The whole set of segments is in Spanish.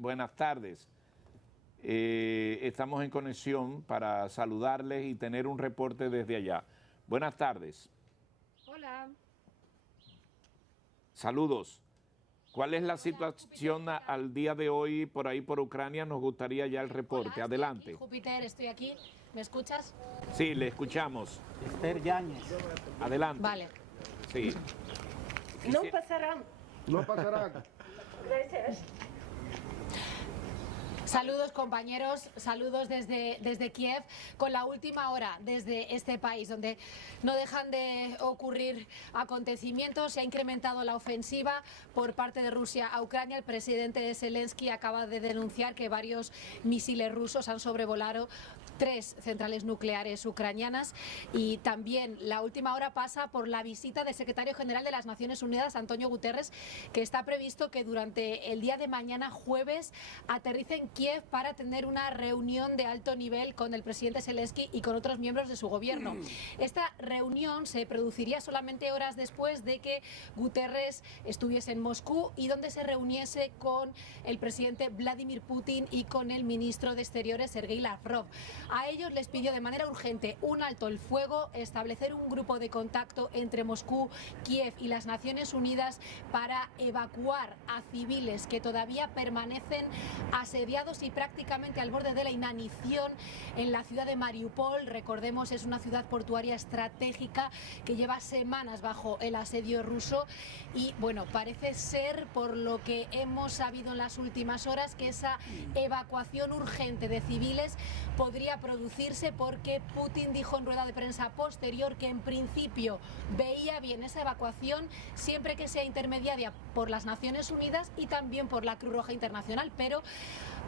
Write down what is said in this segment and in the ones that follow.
buenas tardes. Estamos en conexión para saludarles y tener un reporte desde allá. Buenas tardes. Hola. Saludos. ¿Cuál es la situación al día de hoy por ahí por Ucrania? Nos gustaría ya el reporte. Hola, adelante. Estoy aquí, Júpiter, estoy aquí. ¿Me escuchas? Sí, le escuchamos. Esther Yáñez. Adelante. Vale. Sí. No pasarán. No pasarán. Gracias. Saludos compañeros, saludos desde Kiev, con la última hora desde este país donde no dejan de ocurrir acontecimientos. Se ha incrementado la ofensiva por parte de Rusia a Ucrania. El presidente Zelensky acaba de denunciar que varios misiles rusos han sobrevolado 3 centrales nucleares ucranianas, y también la última hora pasa por la visita del secretario general de las Naciones Unidas, Antonio Guterres, que está previsto que durante el día de mañana, jueves, aterrice en Kiev para tener una reunión de alto nivel con el presidente Zelensky y con otros miembros de su gobierno. Esta reunión se produciría solamente horas después de que Guterres estuviese en Moscú y donde se reuniese con el presidente Vladimir Putin y con el ministro de Exteriores, Sergei Lavrov. A ellos les pidió de manera urgente un alto el fuego, establecer un grupo de contacto entre Moscú, Kiev y las Naciones Unidas para evacuar a civiles que todavía permanecen asediados y prácticamente al borde de la inanición en la ciudad de Mariupol. Recordemos, es una ciudad portuaria estratégica que lleva semanas bajo el asedio ruso y, bueno, parece ser, por lo que hemos sabido en las últimas horas, que esa evacuación urgente de civiles podría producirse porque Putin dijo en rueda de prensa posterior que en principio veía bien esa evacuación siempre que sea intermediada por las Naciones Unidas y también por la Cruz Roja Internacional, pero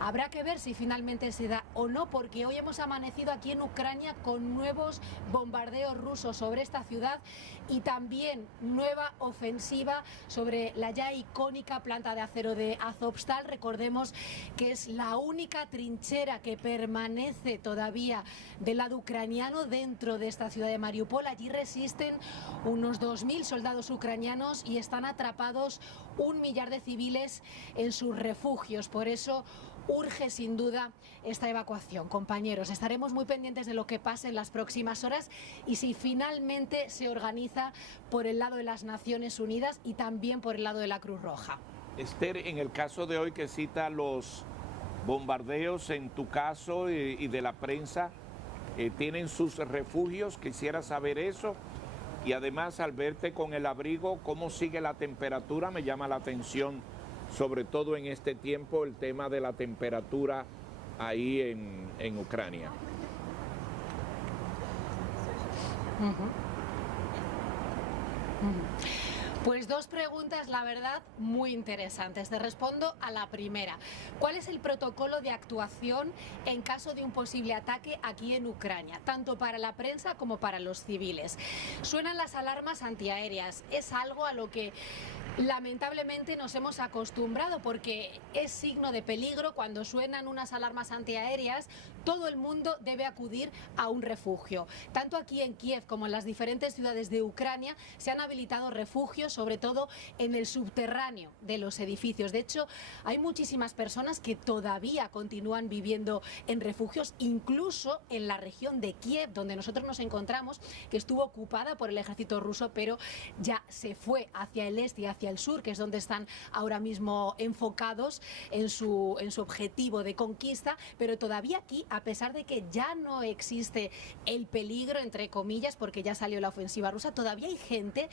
habrá que ver si finalmente se da o no, porque hoy hemos amanecido aquí en Ucrania con nuevos bombardeos rusos sobre esta ciudad y también nueva ofensiva sobre la ya icónica planta de acero de Azovstal. Recordemos que es la única trinchera que permanece todavía del lado ucraniano dentro de esta ciudad de Mariupol. Allí resisten unos 2000 soldados ucranianos y están atrapados 1 millar de civiles en sus refugios. Por eso urge sin duda esta evacuación. Compañeros, estaremos muy pendientes de lo que pase en las próximas horas y si finalmente se organiza por el lado de las Naciones Unidas y también por el lado de la Cruz Roja. Esther, en el caso de hoy que cita los bombardeos, en tu caso y de la prensa, ¿tienen sus refugios? Quisiera saber eso. Y además, al verte con el abrigo, ¿cómo sigue la temperatura? Me llama la atención, sobre todo en este tiempo, el tema de la temperatura ahí en Ucrania. Pues 2 preguntas, la verdad, muy interesantes. Te respondo a la primera. ¿Cuál es el protocolo de actuación en caso de un posible ataque aquí en Ucrania, tanto para la prensa como para los civiles? Suenan las alarmas antiaéreas. Es algo a lo que lamentablemente nos hemos acostumbrado porque es signo de peligro. Cuando suenan unas alarmas antiaéreas, todo el mundo debe acudir a un refugio. Tanto aquí en Kiev como en las diferentes ciudades de Ucrania se han habilitado refugios, sobre todo en el subterráneo de los edificios. De hecho, hay muchísimas personas que todavía continúan viviendo en refugios, incluso en la región de Kiev, donde nosotros nos encontramos, que estuvo ocupada por el ejército ruso, pero ya se fue hacia el este y hacia el sur, que es donde están ahora mismo enfocados en su objetivo de conquista. Pero todavía aquí, a pesar de que ya no existe el peligro, entre comillas, porque ya salió la ofensiva rusa, todavía hay gente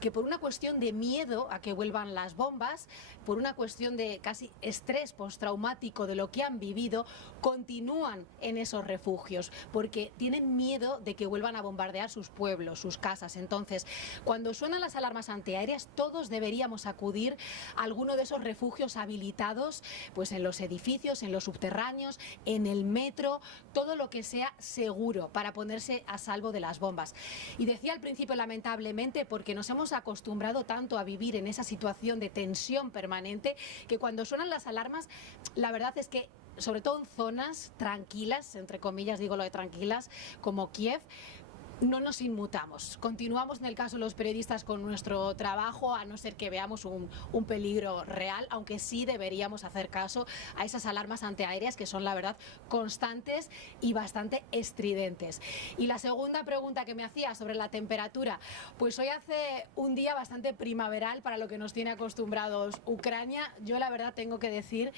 que por una cuestión de miedo a que vuelvan las bombas, por una cuestión de casi estrés postraumático de lo que han vivido, continúan en esos refugios porque tienen miedo de que vuelvan a bombardear sus pueblos, sus casas. Entonces, cuando suenan las alarmas antiaéreas, todos deberíamos acudir a alguno de esos refugios habilitados, pues en los edificios, en los subterráneos, en el metro, todo lo que sea seguro para ponerse a salvo de las bombas. Y decía al principio, lamentablemente, porque nos hemos acostumbrado tanto a vivir en esa situación de tensión permanente, que cuando suenan las alarmas, la verdad es que sobre todo en zonas tranquilas, entre comillas digo lo de tranquilas, como Kiev, no nos inmutamos. Continuamos en el caso de los periodistas con nuestro trabajo, a no ser que veamos un peligro real, aunque sí deberíamos hacer caso a esas alarmas antiaéreas que son, la verdad, constantes y bastante estridentes. Y la segunda pregunta que me hacía sobre la temperatura, pues hoy hace un día bastante primaveral para lo que nos tiene acostumbrados Ucrania. Yo la verdad tengo que decir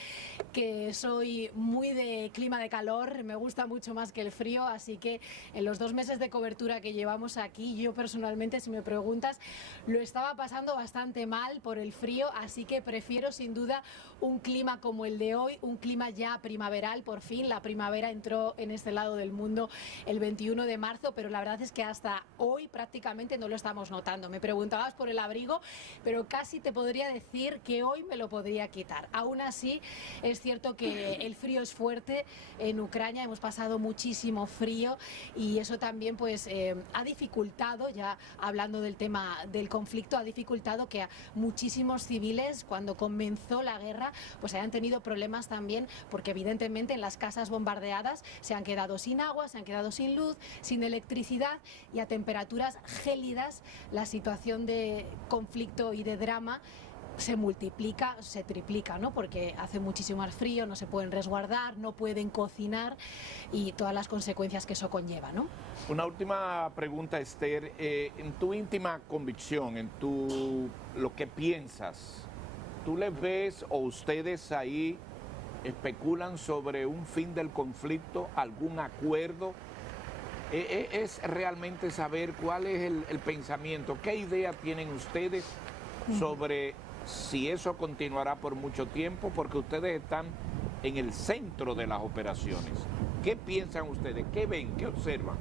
que soy muy de clima de calor, me gusta mucho más que el frío, así que en los 2 meses de cobertura que llevamos aquí, yo personalmente, si me preguntas, lo estaba pasando bastante mal por el frío, así que prefiero sin duda un clima como el de hoy, un clima ya primaveral. Por fin la primavera entró en este lado del mundo el 21 de marzo, pero la verdad es que hasta hoy prácticamente no lo estamos notando. Me preguntabas por el abrigo, pero casi te podría decir que hoy me lo podría quitar. Aún así, es cierto que el frío es fuerte en Ucrania, hemos pasado muchísimo frío y eso también pues ha dificultado, ya hablando del tema del conflicto, ha dificultado que a muchísimos civiles, cuando comenzó la guerra, pues hayan tenido problemas también, porque evidentemente en las casas bombardeadas se han quedado sin agua, se han quedado sin luz, sin electricidad, y a temperaturas gélidas la situación de conflicto y de drama se multiplica, se triplica, ¿no? Porque hace muchísimo más frío, no se pueden resguardar, no pueden cocinar y todas las consecuencias que eso conlleva, ¿no? Una última pregunta, Esther. En tu íntima convicción, lo que piensas, ¿tú les ves o ustedes ahí especulan sobre un fin del conflicto, algún acuerdo? Es realmente saber cuál es el pensamiento, qué idea tienen ustedes sobre si eso continuará por mucho tiempo, porque ustedes están en el centro de las operaciones. ¿Qué piensan ustedes? ¿Qué ven? ¿Qué observan?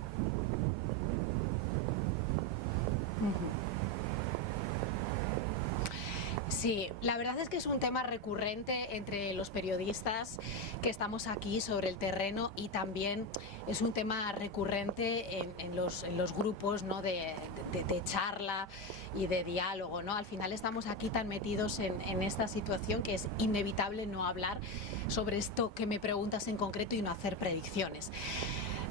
Sí, la verdad es que es un tema recurrente entre los periodistas que estamos aquí sobre el terreno, y también es un tema recurrente en los grupos, ¿no? de charla y de diálogo, ¿no? Al final estamos aquí tan metidos en esta situación que es inevitable no hablar sobre esto que me preguntas en concreto y no hacer predicciones.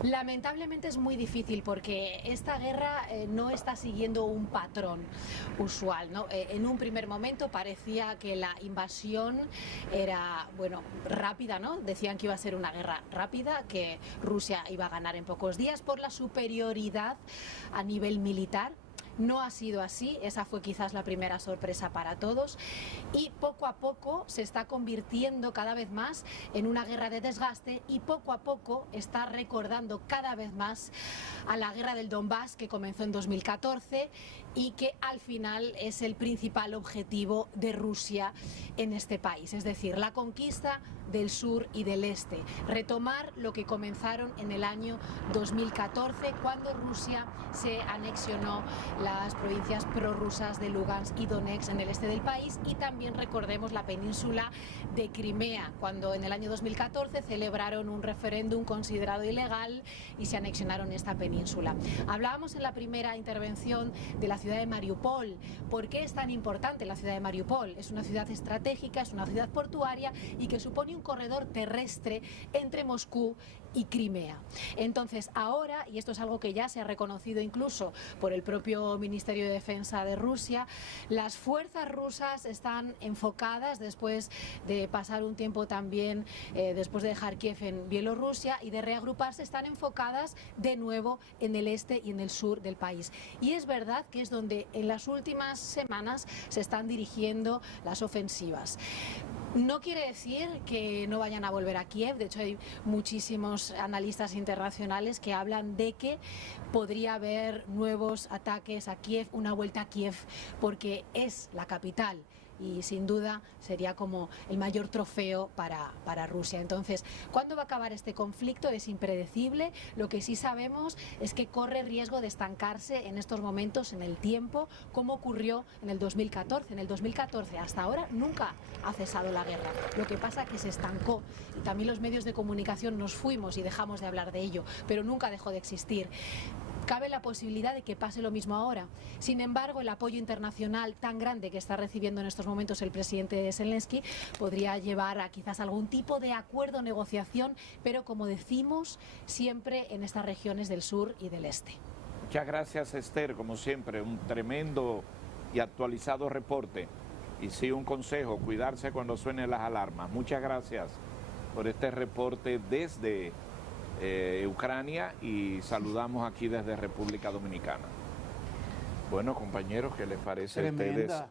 Lamentablemente es muy difícil porque esta guerra no está siguiendo un patrón usual, ¿no? En un primer momento parecía que la invasión era, bueno, rápida, ¿no? Decían que iba a ser una guerra rápida, que Rusia iba a ganar en pocos días por la superioridad a nivel militar. No ha sido así, esa fue quizás la primera sorpresa para todos, y poco a poco se está convirtiendo cada vez más en una guerra de desgaste, y poco a poco está recordando cada vez más a la guerra del Donbass, que comenzó en 2014 y que al final es el principal objetivo de Rusia en este país, es decir, la conquista del sur y del este, retomar lo que comenzaron en el año 2014, cuando Rusia se anexionó las provincias prorrusas de Lugansk y Donetsk en el este del país, y también recordemos la península de Crimea, cuando en el año 2014 celebraron un referéndum considerado ilegal y se anexionaron esta península. Hablábamos en la primera intervención de la ciudad de Mariupol. ¿Por qué es tan importante la ciudad de Mariupol? Es una ciudad estratégica, es una ciudad portuaria y que supone un corredor terrestre entre Moscú y Crimea. Entonces ahora, y esto es algo que ya se ha reconocido incluso por el propio Ministerio de Defensa de Rusia, las fuerzas rusas están enfocadas, después de pasar un tiempo también, después de Kharkiv en Bielorrusia y de reagruparse, están enfocadas de nuevo en el este y en el sur del país. Y es verdad que es donde en las últimas semanas se están dirigiendo las ofensivas. No quiere decir que no vayan a volver a Kiev, de hecho hay muchísimos analistas internacionales que hablan de que podría haber nuevos ataques a Kiev, una vuelta a Kiev, porque es la capital y sin duda sería como el mayor trofeo para Rusia. Entonces, ¿cuándo va a acabar este conflicto? Es impredecible. Lo que sí sabemos es que corre riesgo de estancarse en estos momentos en el tiempo, como ocurrió en el 2014. En el 2014 hasta ahora nunca ha cesado la guerra. Lo que pasa es que se estancó y también los medios de comunicación nos fuimos y dejamos de hablar de ello, pero nunca dejó de existir. Cabe la posibilidad de que pase lo mismo ahora. Sin embargo, el apoyo internacional tan grande que está recibiendo en estos momentos el presidente Zelensky podría llevar a quizás algún tipo de acuerdo o negociación, pero como decimos, siempre en estas regiones del sur y del este. Muchas gracias, Esther, como siempre, un tremendo y actualizado reporte. Y sí, un consejo, cuidarse cuando suenen las alarmas. Muchas gracias por este reporte desde Ucrania y saludamos aquí desde República Dominicana. Bueno, compañeros, ¿qué les parece a ustedes?